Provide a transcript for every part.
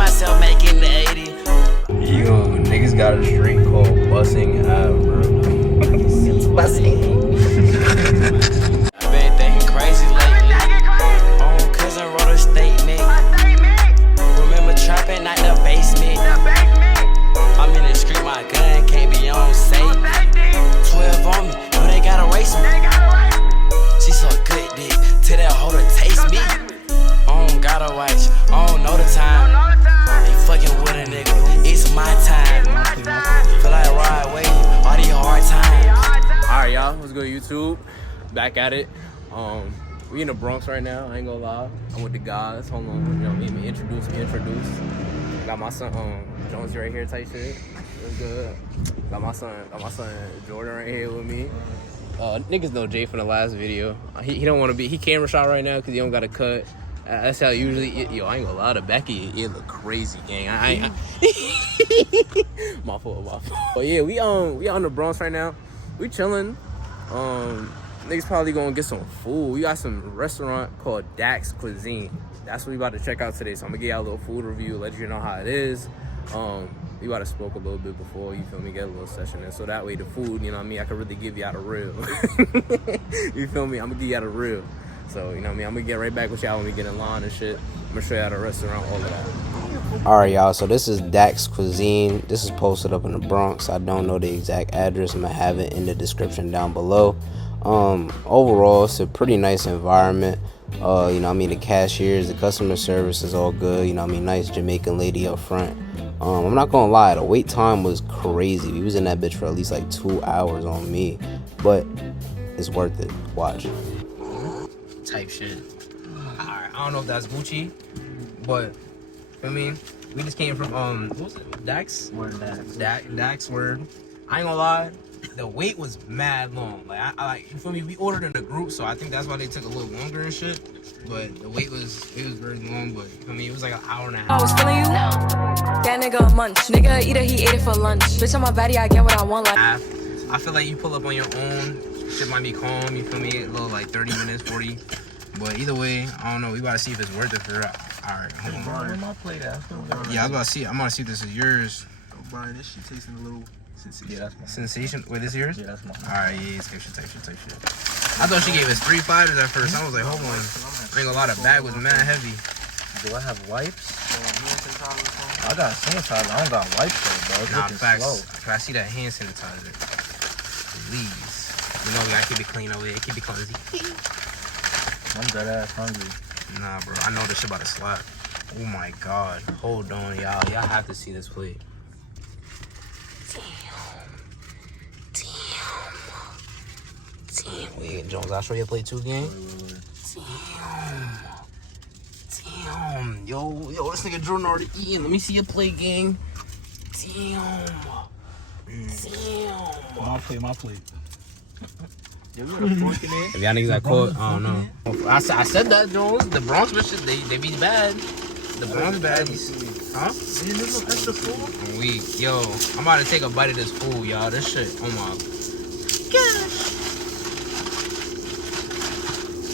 myself making the 80. Yo, niggas got a drink called Bussing Ab, bro. Bussing. I've been thinking crazy lately. Home cousin wrote a statement. Remember trapping at the basement. I'm in the street, my gun can't be on safe. 12 on me, no they gotta race me. She so good dick, till that hoe to taste me. I don't gotta watch, I don't know the time. They fucking with a nigga, it's my time. Feel like ride away, all these hard times. Alright, y'all, what's good, YouTube? Back at it. We in the Bronx right now, I ain't gonna lie. I'm with the guys. Hold on, you know, me introduce. Got my son Jonesy right here type shit. It's good. Got my son Jordan right here with me. Niggas know Jay from the last video. He don't want to be. He camera shot right now because he don't got a cut. That's how usually. Yo, I ain't gonna lie. The back of your ear look crazy, gang. My fault. But yeah, we on the Bronx right now. We chilling. Niggas probably gonna get some food. We got some restaurant called Dack's Cuisine. That's what we about to check out today. So I'm gonna give y'all a little food review, let you know how it is. We about to smoke a little bit before, you feel me, get a little session in. So that way the food, you know what I mean, I can really give y'all the real. You feel me? I'm gonna give y'all the real. So, you know what I mean, I'm gonna get right back with y'all when we get in line and shit. I'm gonna show y'all the restaurant, all of that. Alright, y'all, so this is Dack's Cuisine. This is posted up in the Bronx. I don't know the exact address. I'm gonna have it in the description down below. Overall, it's a pretty nice environment. You know what I mean, the cashiers, the customer service is all good. You know what I mean, nice Jamaican lady up front. I'm not gonna lie, the wait time was crazy. We was in that bitch for at least like 2 hours on me, but it's worth it. Watch. Type shit. Alright, I don't know if that's Gucci, but I mean, we just came from what was it? Dack's? Word Dack's word. I ain't gonna lie, the wait was mad long. Like I like, you feel me? We ordered in a group, so I think that's why they took a little longer and shit. But the wait was very long. But I mean, it was like an hour and a half. I was feeling you. That nigga a munch. Nigga either he ate it for lunch. Bitch on my body, I get what I want. Like I feel like you pull up on your own, shit might be calm. You feel me? A little like 30 minutes, 40. But either way, I don't know. We about to see if it's worth it for real. All right, hold on. Where my plate at? Yeah, I was about to see. I'm gonna see if this is yours. Oh, Brian, this shit tasting a little sensation. Yeah, that's mine. Sensation. Wait, this yours? Yeah, that's mine. All right, yeah, type shit. I thought she gave us 3 fighters at first. I was like, hold on. I ain't gonna lie, the bag was mad heavy. Do I have wipes? I got sanitizer. I don't got wipes though, bro. It's Nah, looking facts. slow. Can I see that hand sanitizer? Please. You know we gotta keep it clean over here. Keep it cozy. I'm dead ass hungry. Nah, bro. I know this shit about to slap. Oh my god. Hold on, y'all. Y'all have to see this plate. Damn. Wait, Jones, I'll show you a plate too, gang. Damn. Yo, this nigga Jordan already eating. Let me see your plate, gang. Damn. My plate. If y'all niggas got caught, I don't know. I said that, Jones. The Bronx bitches, they be bad. The Bronx baddies. Huh? Man, there's no extra food. Yo, I'm about to take a bite of this food, y'all. This shit, oh my gosh.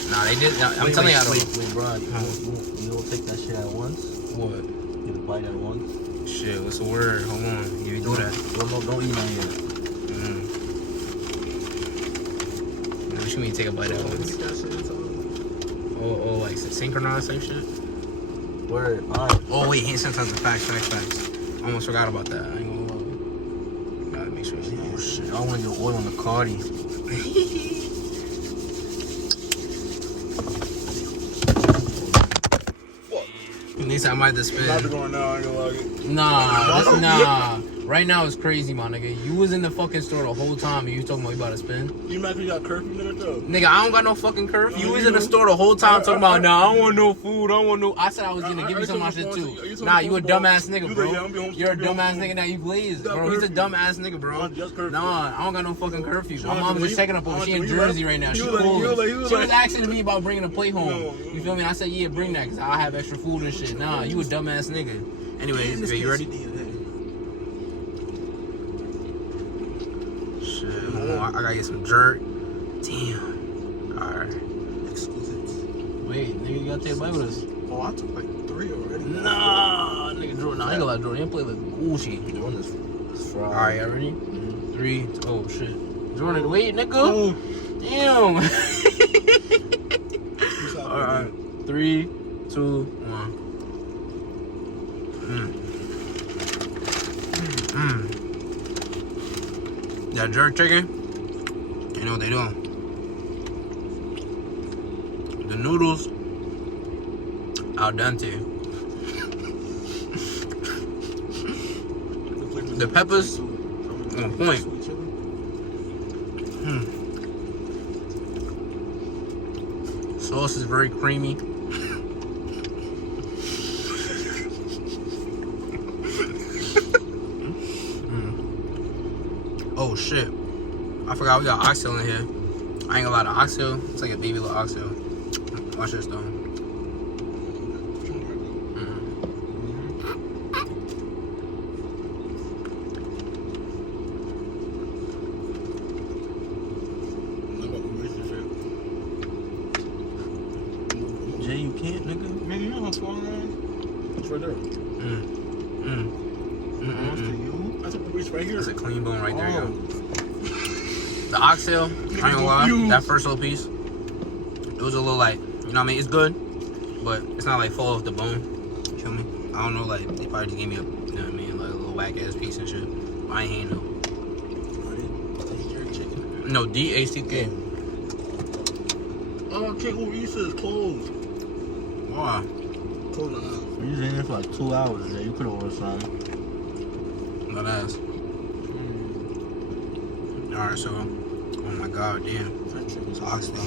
Nah, they did. I'm telling y'all. Wait, bro. You don't take that shit at once? What? Get a bite at once? Shit, what's the word? Hold on. You do that. Don't eat that yet. What you mean take a bite at once? Oh, like synchronized type shit? Word. Alright. Oh, wait, hand sanitizer. Facts. Almost forgot about that. I ain't gonna lie. Gotta make sure it's Oh, shit. I don't want to get oil on the cardi. Next time I might have to spin. Not going now, I ain't gonna like it. Nah. Right now it's crazy, my nigga. You was in the fucking store the whole time and you talking about you about to spin. You mad 'cause you got curfew, nigga, though? Nigga, I don't got no fucking curfew. You was in the store the whole time talking about, nah, I don't want no food. I said I was gonna give you some of my shit too. Nah, you a dumbass nigga, bro. You're a dumbass nigga. Now you glazed, bro. He's a dumbass nigga, bro. Nah, I don't got no fucking curfew. My mom's just checking up on me. She in Jersey right now. She cool. She was asking me about bringing a plate home. You feel me? I said, yeah, bring that, cause I have extra food and shit. Nah, you a dumbass nigga. Anyways, you ready? Shit, hold on. I gotta get some jerk. Damn. Alright. Exclusives. Wait, nigga, you gotta take a bite with us. Oh, I took like 3 already. Nah, nigga Jordan. Nah, I ain't gonna lie, Jordan. You play like Gucci. Jordan is fried. Alright, y'all ready? 3. Oh shit. Jordan, wait, nigga. Oh. Damn. Alright. 3, 2, 1. That jerk chicken, you know what they doing. The noodles, al dente. The peppers, on point. Sauce is very creamy. Oh shit. I forgot we got oxtail in here. I ain't gonna lie, the oxtail, it's like a baby little oxtail. Watch this though. Jay, you can't, nigga. Nigga, you know how small that is? It's right there. I took the reach right here. That's a clean bone right there, yo. The oxtail, I ain't gonna lie, that first little piece, it was a little like, you know what I mean? It's good, but it's not like fall off the bone. You feel me? I don't know, like, they probably just gave me a, you know what I mean, like a little whack ass piece and shit. I ain't no. No, D-A-C-K. Oh, King Urisa is closed. Why? Closed the house. We was in here for like 2 hours. Yeah, you could have ordered something. No, that's. Alright, so, oh my god, damn. It's oxtail.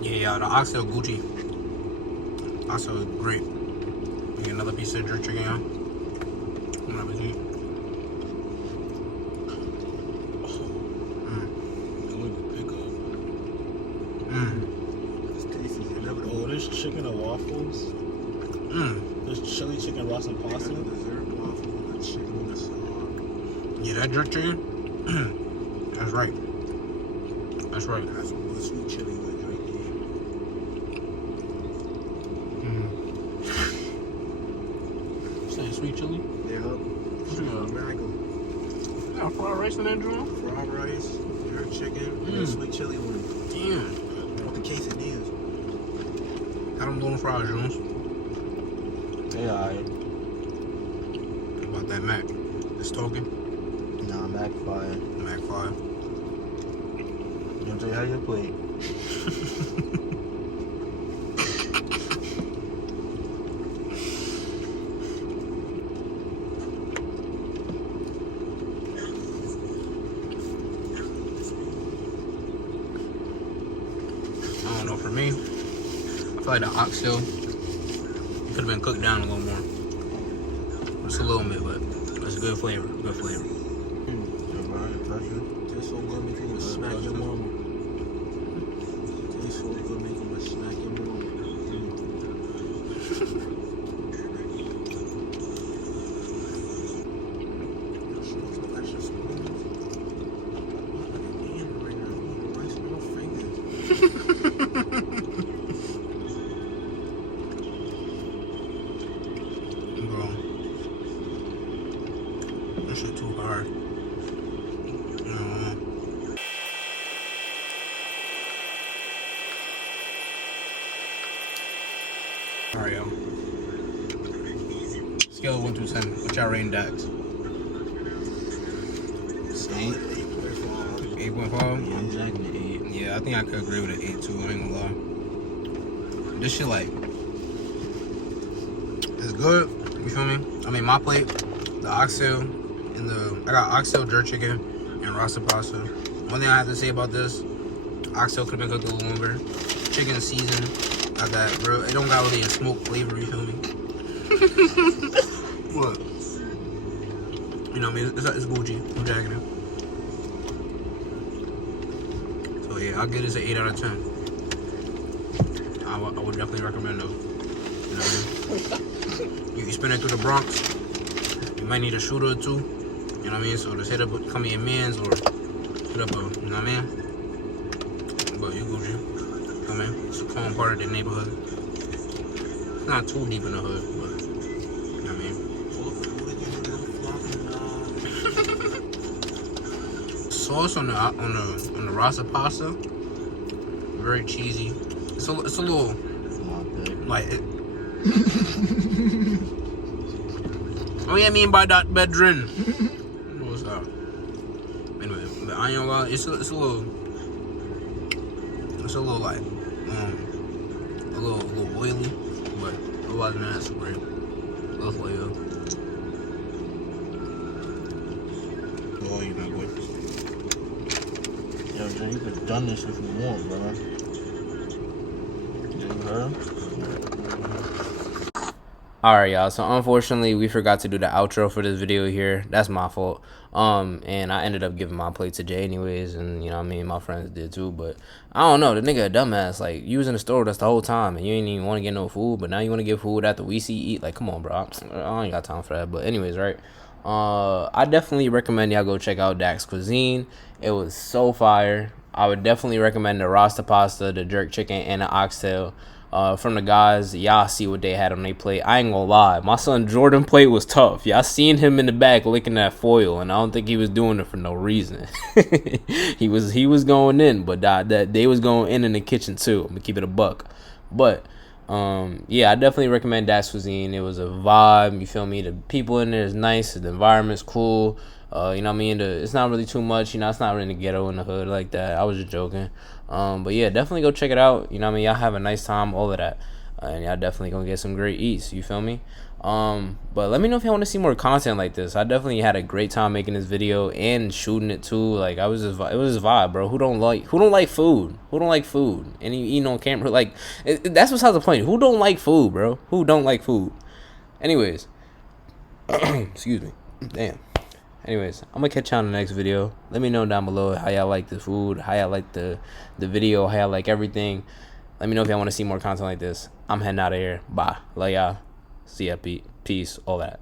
Yeah, the oxtail Gucci. Oxtail is great. Get another piece of jerk chicken, y'all. Whatever it is. Oh, this chicken and waffles. This chili chicken rice and pasta. Dessert waffle and chicken with a sauce. Yeah, that jerk chicken. That's right. That's right. That's what the sweet chili like right Say sweet chili. there. Yeah. Mango. Yeah, fried rice in that joint. Fried rice, jerk chicken, and the sweet chili one. Damn. With the quesadillas. How them doing fried Jones? Yeah, alright. About that Mac. It's talking. Nah, Mac fire. Mac 5. You know, Jay, how you play? I don't know, for me, I feel like the oxtail could have been cooked down a little more. Just a little bit, but it's good flavor. Good flavor. Tastes so good, make you want to smack your mama. Tastes so good, make you want to smack your mama. Bro, that shit too hard. Alright, yo. Scale of 1 through 10. What y'all rating Dax? 8.5? I'm jacking the 8. Yeah, I think I could agree with an 8 too, I ain't gonna lie. This shit like, it's good, you feel me? I mean, my plate, the oxtail, and I got oxtail, jerk chicken, and rasa pasta. One thing I have to say about this, oxtail could have been cooked a little longer. Chicken seasoned, got that, bro. It don't got really a smoke flavor, you feel me? What? You know what I mean? It's Gucci. I'm jacking it. So yeah, I'll give this an 8 out of 10. I would definitely recommend those. You know what I mean? You spinning through the Bronx, you might need a shooter or two. You know what I mean? So just hit up come in your mans or hit up a, you know what I mean? But you Gucci. I mean, it's a calm part of the neighborhood. It's not too deep in the hood, but you know what I mean? Sauce on the rasa pasta, very cheesy. It's a little like it. What do you mean by that, bedroom? What's up? Anyway, the onion oil, it's a little like a little oily, but otherwise than that, it's great. Love flavor. Oh, you my boy. Yo, Jay, you could have done this if you want, bro. You heard? Alright, y'all, so unfortunately we forgot to do the outro for this video here. That's my fault. And I ended up giving my plate to Jay anyways, and you know what I mean, my friends did too, but I don't know, the nigga a dumbass. Like, you was in the store with us the whole time and you ain't even want to get no food, but now you want to get food after we see eat. Like, come on, bro. I ain't got time for that. But anyways, right, I definitely recommend y'all go check out Dack's Cuisine. It was so fire. I would definitely recommend the Rasta pasta, the jerk chicken, and the oxtail. From the guys, y'all see what they had on their plate. I ain't gonna lie, my son Jordan plate was tough. Y'all seen him in the back licking that foil, and I don't think he was doing it for no reason. he was going in, but that they was going in the kitchen too. I'm gonna keep it a buck. But yeah, I definitely recommend Dack's Cuisine. It was a vibe, you feel me? The people in there is nice, the environment's cool. You know what I mean? It's not really too much, you know, it's not really the ghetto in the hood like that. I was just joking. But yeah, definitely go check it out. You know what I mean? Y'all have a nice time, all of that. And y'all definitely gonna get some great eats, you feel me? But let me know if y'all want to see more content like this. I definitely had a great time making this video and shooting it too. Like, it was just vibe, bro. Who don't like food? Who don't like food? And you eating on camera, like, that's what's the point. Who don't like food, bro? Who don't like food? Anyways, excuse me. Damn. Anyways, I'm gonna catch y'all in the next video. Let me know down below how y'all like the food, how y'all like the video, how y'all like everything. Let me know if y'all want to see more content like this. I'm heading out of here. Bye. Love y'all. See ya. Peace. All that.